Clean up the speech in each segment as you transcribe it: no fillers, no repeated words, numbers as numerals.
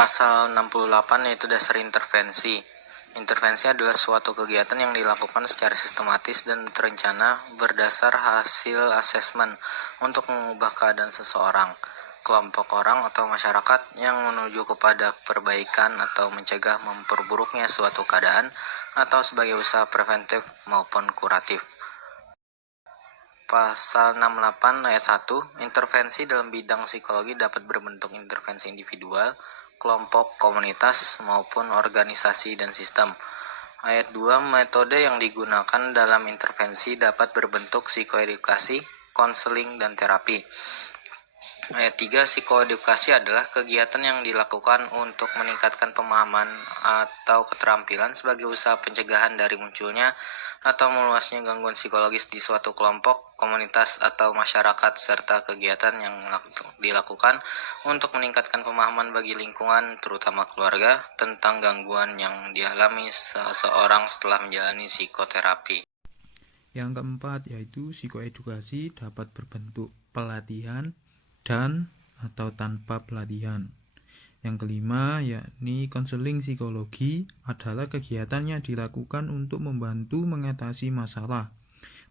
Pasal 68 yaitu dasar intervensi. Intervensi adalah suatu kegiatan yang dilakukan secara sistematis dan terencana berdasar hasil asesmen untuk mengubah keadaan seseorang, kelompok orang atau masyarakat yang menuju kepada perbaikan atau mencegah memperburuknya suatu keadaan atau sebagai usaha preventif maupun kuratif. Pasal 68 ayat 1, intervensi dalam bidang psikologi dapat berbentuk intervensi individual, kelompok, komunitas, maupun organisasi dan sistem. Ayat 2, metode yang digunakan dalam intervensi dapat berbentuk psikoedukasi, konseling, dan terapi. Ayat 3, psikoedukasi adalah kegiatan yang dilakukan untuk meningkatkan pemahaman atau keterampilan sebagai usaha pencegahan dari munculnya atau meluasnya gangguan psikologis di suatu kelompok, komunitas, atau masyarakat, serta kegiatan yang dilakukan untuk meningkatkan pemahaman bagi lingkungan, terutama keluarga, tentang gangguan yang dialami seseorang setelah menjalani psikoterapi. Yang keempat yaitu psikoedukasi dapat berbentuk pelatihan dan atau tanpa pelatihan. Yang kelima yakni konseling psikologi adalah kegiatan yang dilakukan untuk membantu mengatasi masalah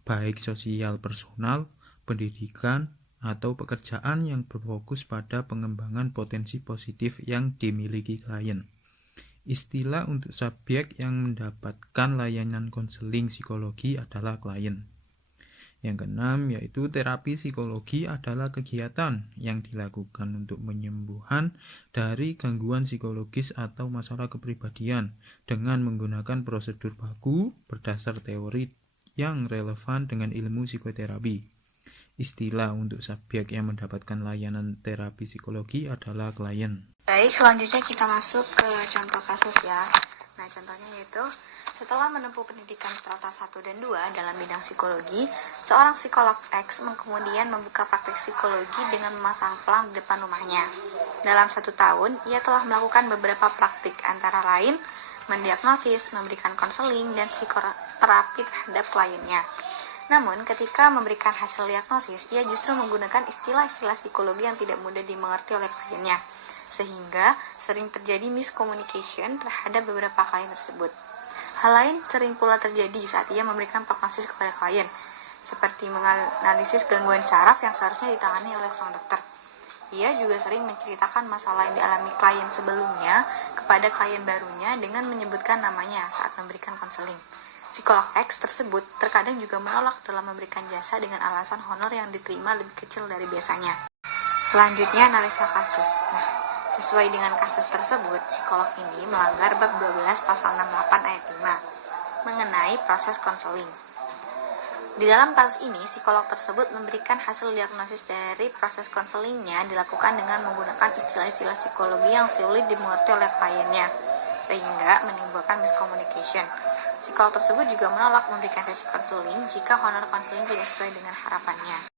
baik sosial personal, pendidikan, atau pekerjaan yang berfokus pada pengembangan potensi positif yang dimiliki klien. Istilah untuk subjek yang mendapatkan layanan konseling psikologi adalah klien. Yang keenam yaitu terapi psikologi adalah kegiatan yang dilakukan untuk penyembuhan dari gangguan psikologis atau masalah kepribadian dengan menggunakan prosedur baku berdasar teori yang relevan dengan ilmu psikoterapi. Istilah untuk subjek yang mendapatkan layanan terapi psikologi adalah klien. Baik, selanjutnya kita masuk ke contoh kasus ya. Nah, contohnya yaitu setelah menempuh pendidikan strata 1 dan 2 dalam bidang psikologi, seorang psikolog X kemudian membuka praktek psikologi dengan memasang pelang di depan rumahnya. Dalam 1 tahun, ia telah melakukan beberapa praktik, antara lain mendiagnosis, memberikan konseling, dan psikoterapi terhadap kliennya. Namun, ketika memberikan hasil diagnosis, ia justru menggunakan istilah-istilah psikologi yang tidak mudah dimengerti oleh kliennya, sehingga sering terjadi miscommunication terhadap beberapa klien tersebut. Hal lain sering pula terjadi saat ia memberikan prognosis kepada klien, seperti menganalisis gangguan saraf yang seharusnya ditangani oleh seorang dokter. Ia juga sering menceritakan masalah yang dialami klien sebelumnya kepada klien barunya dengan menyebutkan namanya saat memberikan konseling. Psikolog X tersebut terkadang juga menolak dalam memberikan jasa dengan alasan honor yang diterima lebih kecil dari biasanya. Selanjutnya, analisa kasus. Sesuai dengan kasus tersebut, psikolog ini melanggar bab 12 pasal 68 ayat 5 mengenai proses konseling. Di dalam kasus ini, psikolog tersebut memberikan hasil diagnosis dari proses konselingnya dilakukan dengan menggunakan istilah-istilah psikologi yang sulit dimengerti oleh kliennya, sehingga menimbulkan miscommunication. Psikolog tersebut juga menolak memberikan sesi konseling jika honor konseling tidak sesuai dengan harapannya.